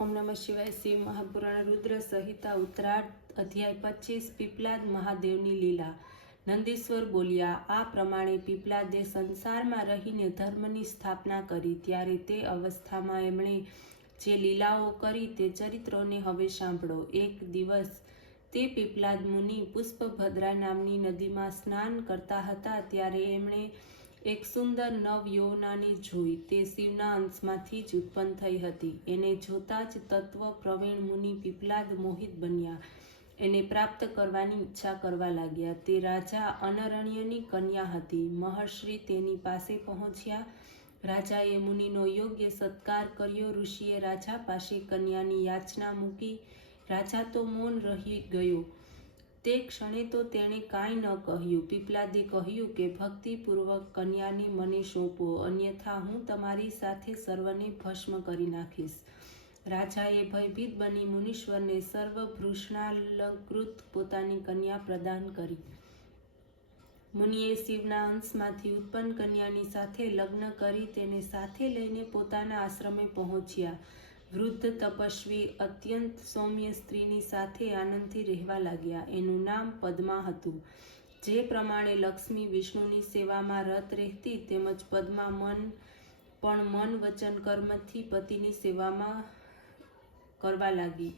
ओम नमः शिवाय। शिव महापुराण रुद्र संहिता उत्तरार्ध अध्याय 25 पीपलाद महादेवनी लीला। नंदीश्वर बोल्या, आ प्रमाणे पीपलादे संसाરમાં રહીને ધર્મની સ્થાપના કરી। ત્યારે તે અવસ્થામાં એમણે જે લીલાઓ કરી તે ચરિત્રોને હવે સાંભળો। એક દિવસ તે પીપલાદ મુનિ પુષ્પભદ્રા નામની નદીમાં સ્નાન કરતા હતા। ત્યારે એમણે એક સુંદર નવ યૌવનાને જોઈ। તે શિવના અંશમાંથી જ ઉત્પન્ન થઈ હતી। એને જોતા જ તત્વ પ્રવીણ મુનિ પીપલાદ મોહિત બન્યા। એને પ્રાપ્ત કરવાની ઈચ્છા કરવા લાગ્યા। તે રાજા અનરણ્યની કન્યા હતી। મહર્ષિ તેની પાસે પહોંચ્યા। રાજાએ મુનિનો યોગ્ય સત્કાર કર્યો। ઋષિએ રાજા પાસે કન્યાની યાચના મૂકી। રાજા તો મૌન રહી ગયો। તે ક્ષણે તો તેણે કાંઈ ન કહ્યું। પીપલાદે કહ્યું કે ભક્તિપૂર્વક કન્યાને મને સોંપો, અન્યથા હું તમારી સાથે સર્વને ભસ્મ કરી નાખીશ। રાજાએ ભયભીત બની મુનીશ્વરને સર્વભૂષણાલંકૃત પોતાની કન્યા પ્રદાન કરી। મુનિએ શિવના અંશમાંથી ઉત્પન્ન કન્યાની સાથે લગ્ન કરી તેને સાથે લઈને પોતાના આશ્રમે પહોંચ્યા। વૃદ્ધ તપસ્વી અત્યંત સૌમ્ય સ્ત્રીની સાથે આનંદથી રહેવા લાગ્યા। એનું નામ પદ્મા હતું। જે પ્રમાણે લક્ષ્મી વિષ્ણુની સેવામાં રત રહેતી, તેમજ પદ્મા મન વચન કર્મથી પતિની સેવામાં કરવા લાગી।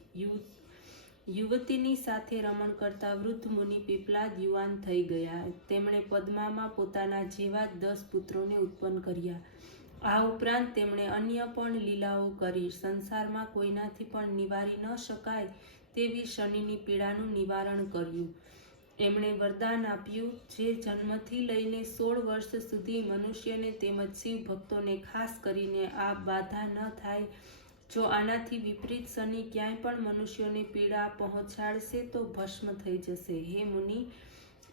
યુવતીની સાથે રમણ કરતા વૃદ્ધ મુનિ પીપલાદ યુવાન થઈ ગયા। તેમણે પદ્મામાં પોતાના જેવા 10 પુત્રોને ઉત્પન્ન કર્યા। આ ઉપરાંત તેમણે અન્ય પણ લીલાઓ કરી। સંસારમાં કોઈનાથી પણ નિવારી ન શકાય તેવી શનિની પીડાનું નિવારણ કર્યું। એમણે વરદાન આપ્યું, જે જન્મથી લઈને 16 વર્ષ સુધી મનુષ્યને તેમજ શિવ ભક્તોને ખાસ કરીને આ બાધા ન થાય। જો આનાથી વિપરીત શનિ ક્યાંય પણ મનુષ્યોને પીડા પહોંચાડશે તો ભસ્મ થઈ જશે। હે મુનિ,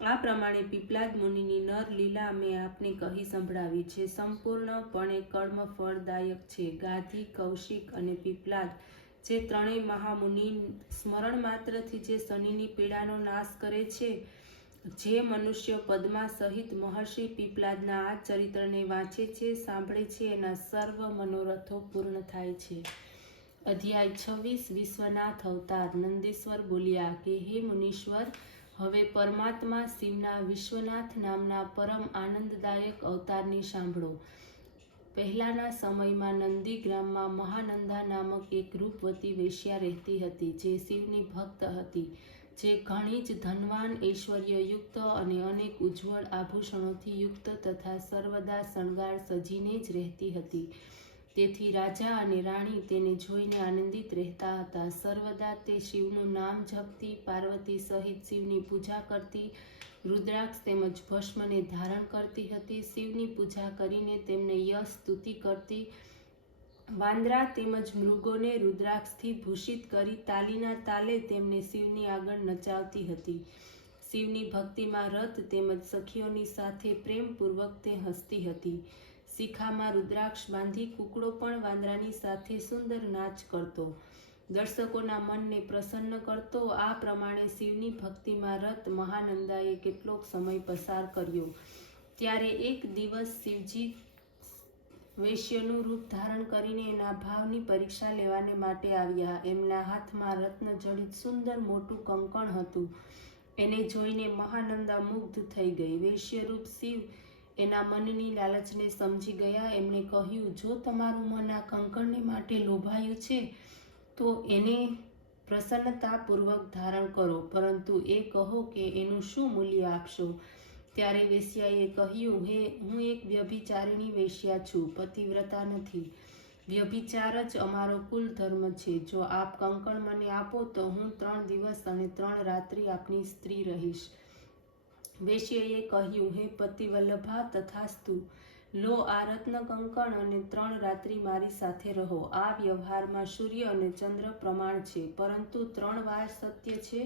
આ પ્રમાણે પીપલાદ મુનિની નર લીલા મેં આપને કહી સંભળાવી છે। સંપૂર્ણપણે કર્મફળદાયક છે। ગાધી, કૌશિક અને પીપલાદ જે ત્રણેય મહામુનિ સ્મરણ માત્રથી જે શનિની પીડાનો નાશ કરે છે, જે મનુષ્ય પદ્મા સહિત મહર્ષિ પીપલાદના આ ચરિત્રને વાંચે છે, સાંભળે છે, એના સર્વ મનોરથો પૂર્ણ થાય છે। અધ્યાય 26 વિશ્વનાથ અવતાર। નંદીશ્વર બોલ્યા કે હે મુનીશ્વર, હવે પરમાત્મા શિવના વિશ્વનાથ નામના પરમ આનંદદાયક અવતારની સાંભળો। પહેલાના સમયમાં નંદી ગ્રામમાં મહાનંદા નામક એક રૂપવતી વેશ્યા રહેતી હતી, જે શિવની ભક્ત હતી, જે ઘણી જ ધનવાન, ઐશ્વર્યયુક્ત અને અનેક ઉજ્જવળ આભૂષણોથી યુક્ત તથા સર્વદા શણગાર સજીને જ રહેતી હતી। તેથી રાજા અને રાણી તેને જોઈને આનંદિત રહેતા હતા। સર્વદા તે શિવનું નામ જપતી, પાર્વતી સહિત શિવની પૂજા કરતી, રુદ્રાક્ષ તેમજ ભસ્મને ધારણ કરતી હતી। શિવની પૂજા કરીને તેમને યશ સ્તુતિ કરતી। વાંદરા તેમજ મૃગોને રુદ્રાક્ષથી ભૂષિત કરી તાલીના તાલે તેમને શિવની આગળ નચાવતી હતી। શિવની ભક્તિમાં રત તેમજ સખીઓની સાથે પ્રેમપૂર્વક તે હસતી હતી। શિખામાં રુદ્રાક્ષ બાંધી કુકડો પણ વાંદરાની સાથે સુંદર નાચ કરતો, દર્શકોના મનને પ્રસન્ન કરતો। આ પ્રમાણે શિવની ભક્તિમાં રત મહાનંદાએ કેટલોક સમય પસાર કર્યો। ત્યારે એક દિવસ શિવજી વૈશ્યનું રૂપ ધારણ કરીને એના ભાવની પરીક્ષા લેવાને માટે આવ્યા। એમના હાથમાં રત્નજડિત સુંદર મોટું કંકણ હતું। એને જોઈને મહાનંદા મુગ્ધ થઈ ગઈ। વૈશ્યરૂપ શિવ એના મનની લાલચને સમજી ગયા। એમણે કહ્યું, જો તમારું મન આ કંકણને માટે લોભાયું છે તો એને પ્રસન્નતાપૂર્વક ધારણ કરો, પરંતુ એ કહો કે એનું શું મૂલ્ય આપશો। ત્યારે વેશ્યાએ કહ્યું, હું એક વ્યભિચારિણી વેશ્યા છું, પતિવ્રતા નથી। વ્યભિચાર જ અમારો કુલ ધર્મ છે। જો આપ કંકણ મને આપો તો હું 3 દિવસ અને 3 રાત્રિ આપની સ્ત્રી રહીશ। વેશ્યાએ કહ્યું, હે પતિવલ્લભા, તથાસ્તુ। લો આ રત્ન કંકણ અને 3 રાત્રિ મારી સાથે રહો। આ વ્યવહારમાં સૂર્ય અને ચંદ્ર પ્રમાણ છે, પરંતુ 3 વાર સત્ય છે,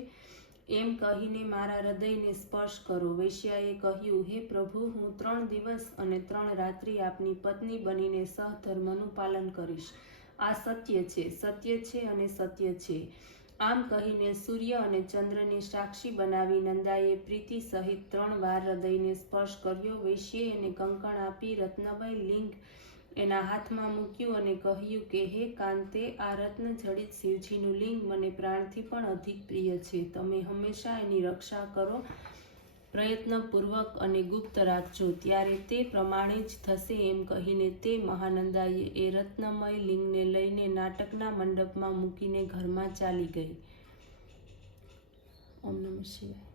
એમ કહીને મારા હૃદયને સ્પર્શ કરો। વૈશ્યાએ કહ્યું, હે પ્રભુ, હું 3 દિવસ અને 3 રાત્રિ આપની પત્ની બનીને સહધર્મનું પાલન કરીશ। આ સત્ય છે, સત્ય છે અને સત્ય છે। આમ કહીને સૂર્ય અને ચંદ્રને સાક્ષી બનાવી નંદાએ પ્રીતિ સહિત 3 વાર હૃદયને સ્પર્શ કર્યો। વૈશ્યે એને કંકણ આપી રત્નમય લિંગ એના હાથમાં મૂક્યું અને કહ્યું કે હે કાંતે, આ રત્નજડિત શિવજીનું લિંગ મને પ્રાણથી પણ અધિક પ્રિય છે. તમે હંમેશા એની રક્ષા કરો, પ્રયત્નપૂર્વક અને ગુપ્ત રાખજો, ત્યારે તે પ્રમાણે જ થશે એમ કહીને તે મહાનંદાએ એ રત્નમય લિંગને લઈને નાટકના મંડપમાં મૂકીને ઘરમાં ચાલી ગઈ. ઓમ નમઃ શિવાય.